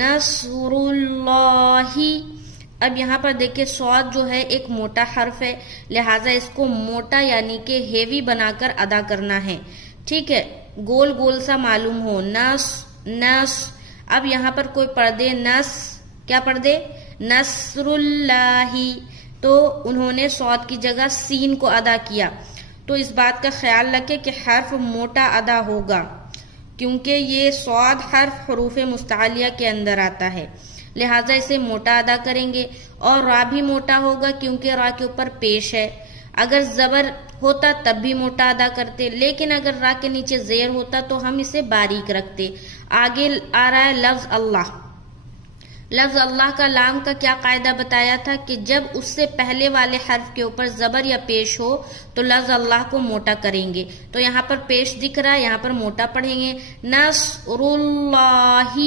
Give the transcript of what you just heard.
نصر اللہ. اب یہاں پر دیکھیں صاد جو ہے ایک موٹا حرف ہے، لہٰذا اس کو موٹا یعنی کہ ہیوی بنا کر ادا کرنا ہے. ٹھیک ہے، گول گول سا معلوم ہو. نس نس. اب یہاں پر کوئی پڑھ دے نس، کیا پڑھ دے؟ نصر اللہ. تو انہوں نے صاد کی جگہ سین کو ادا کیا. تو اس بات کا خیال رکھے کہ حرف موٹا ادا ہوگا، کیونکہ یہ صاد حرف حروف مستعلیہ کے اندر آتا ہے، لہٰذا اسے موٹا ادا کریں گے. اور را بھی موٹا ہوگا کیونکہ را کے اوپر پیش ہے. اگر زبر ہوتا تب بھی موٹا ادا کرتے، لیکن اگر را کے نیچے زیر ہوتا تو ہم اسے باریک رکھتے. آگے آ رہا ہے لفظ اللہ. لفظ اللہ کا لام کا کیا قاعدہ بتایا تھا کہ جب اس سے پہلے والے حرف کے اوپر زبر یا پیش ہو تو لفظ اللہ کو موٹا کریں گے. تو یہاں پر پیش دکھ رہا ہے، یہاں پر موٹا پڑھیں گے. نصر اللہ.